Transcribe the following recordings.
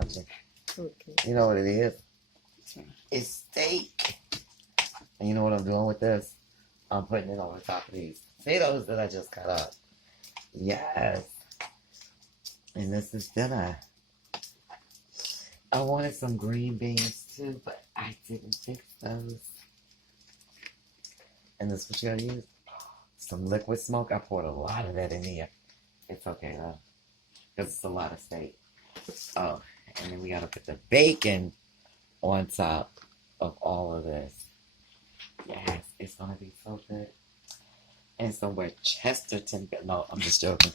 don't you? Okay. You know what it is? It's steak. And you know what I'm doing with this? I'm putting it on the top of these potatoes that I just cut up. Yes. And this is dinner. I wanted some green beans too, but I didn't fix those. And this is what you gotta use? Some liquid smoke. I poured a lot of that in here. It's okay though, because it's a lot of steak. Oh, and then we gotta put the bacon on top of all of this. Yes, it's gonna be so good. And some Chesterton, no, I'm just joking.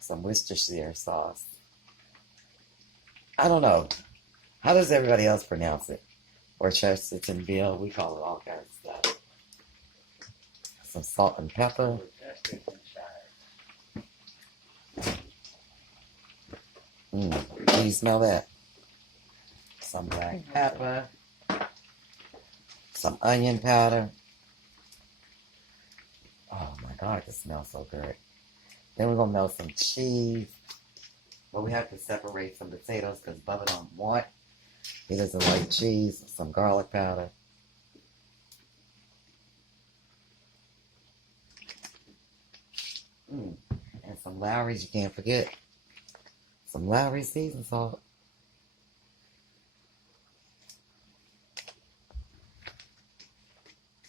Some Worcestershire sauce. I don't know. How does everybody else pronounce it? Or Chestertonville, we call it all kinds of stuff. Some salt and pepper. Do you smell that? Some black pepper. Some onion powder. Oh my God, this smells so good. Then we're going to melt some cheese. But we have to separate some potatoes because Bubba don't want. He doesn't like cheese. Some garlic powder. And some Lawry's, you can't forget. Some Lawry season salt.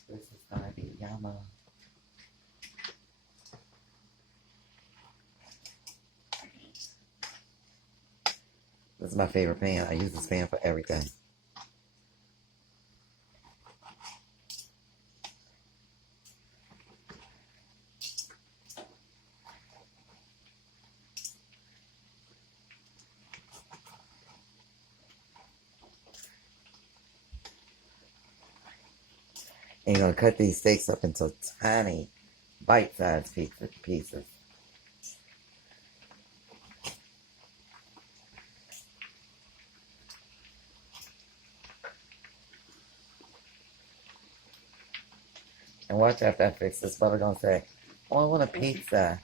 This is gonna be yummy. This is my favorite pan. I use this pan for everything. And you're going to cut these steaks up into tiny, bite-sized pieces. And watch after I fix this, Bubba going to say, oh, I want a pizza.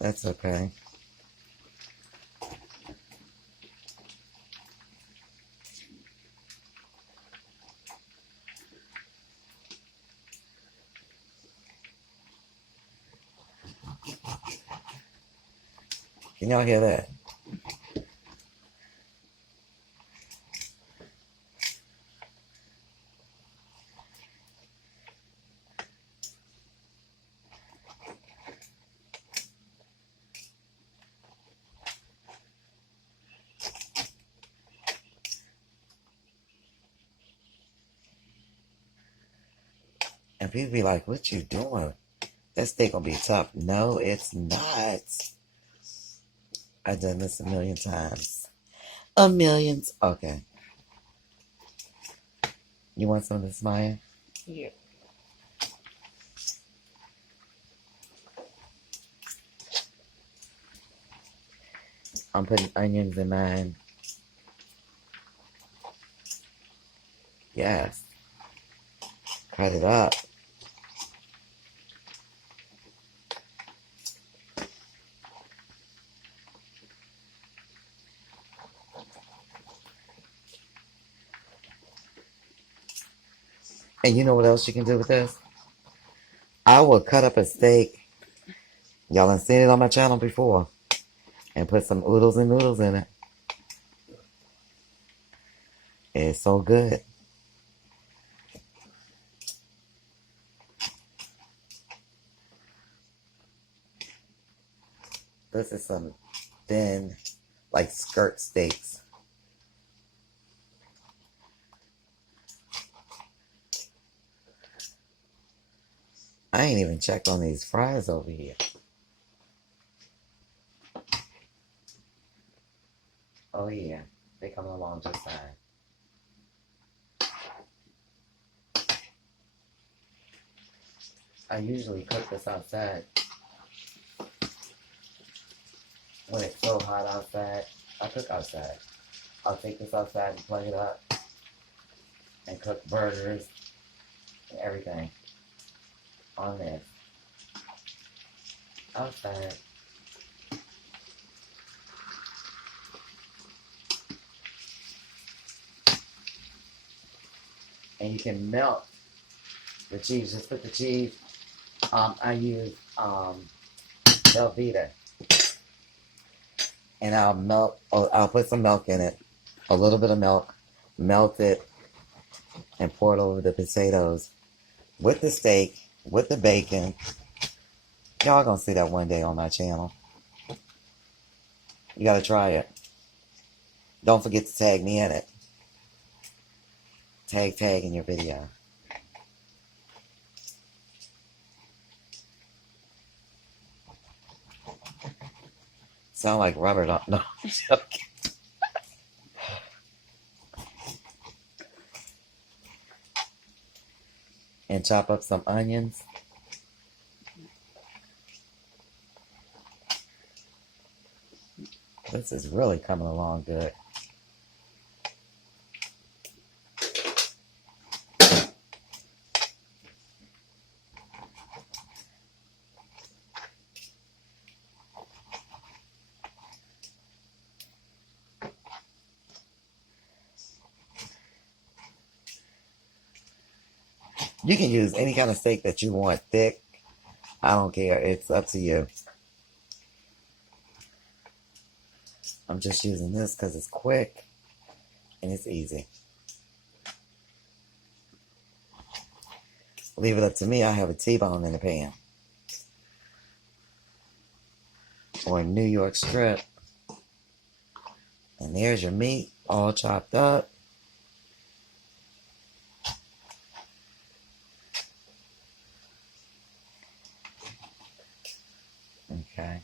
That's okay. Can y'all hear that? And people be like, what you doing? That steak gonna be tough. No, it's not. I've done this a million times. A million. Okay. You want some of this, Maya? Yeah. I'm putting onions in mine. Yes. Cut it up. And you know what else you can do with this? I will cut up a steak. Y'all have seen it on my channel before. And put some oodles and noodles in it. It's so good. This is some thin, like skirt steaks. I ain't even checked on these fries over here. Oh yeah, they come along just fine. I usually cook this outside. When it's so hot outside, I cook outside. I'll take this outside and plug it up and cook burgers and everything on this outside. and you can melt the cheese. Just put the cheese. I use Velveeta, and I'll put some milk in it, a little bit of milk, melt it, and pour it over the potatoes with the steak, with the bacon. Y'all gonna see that one day on my channel. You gotta try it. Don't forget to tag me in it. Tag in your video. Sound like rubber. No, I'm joking. And chop up some onions. This is really coming along good. You can use any kind of steak that you want, thick. I don't care. It's up to you. I'm just using this because it's quick and it's easy. Leave it up to me. I have a T-bone in the pan. Or a New York strip. And there's your meat all chopped up. Okay.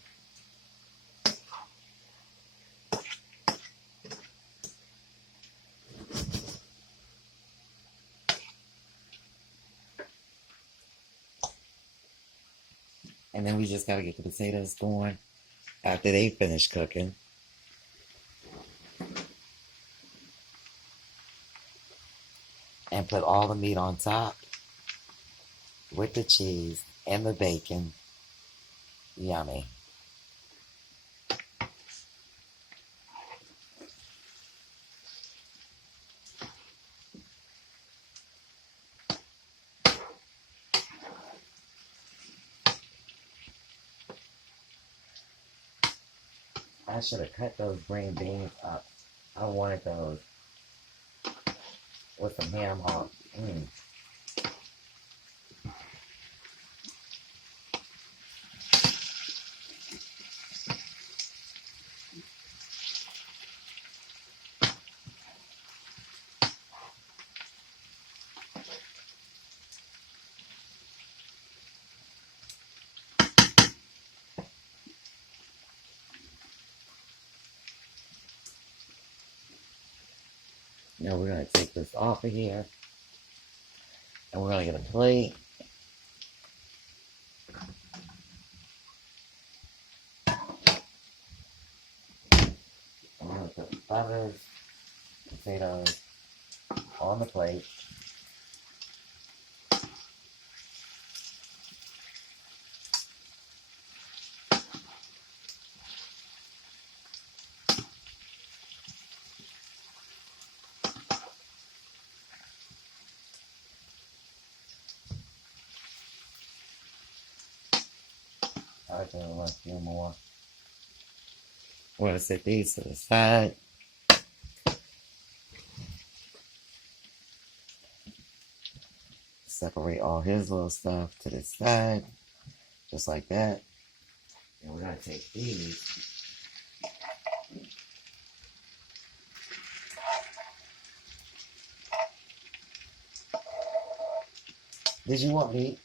And then we just got to get the potatoes going after they finish cooking. And put all the meat on top with the cheese and the bacon. Yummy. I should have cut those green beans up. I wanted those with some ham hock. Now we're going to take this off of here. And we're going to get a plate. I'm going to put the butter, potatoes on the plate. I think I'll a few more. We're going to set these to the side. Separate all his little stuff to the side. Just like that. And we're going to take these. Did you want meat?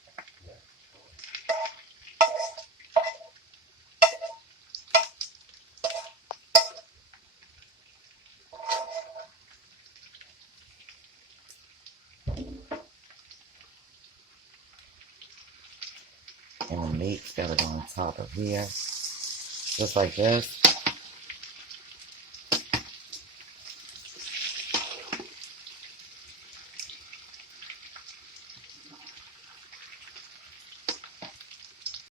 And the meat's gotta go on top of here. Just like this.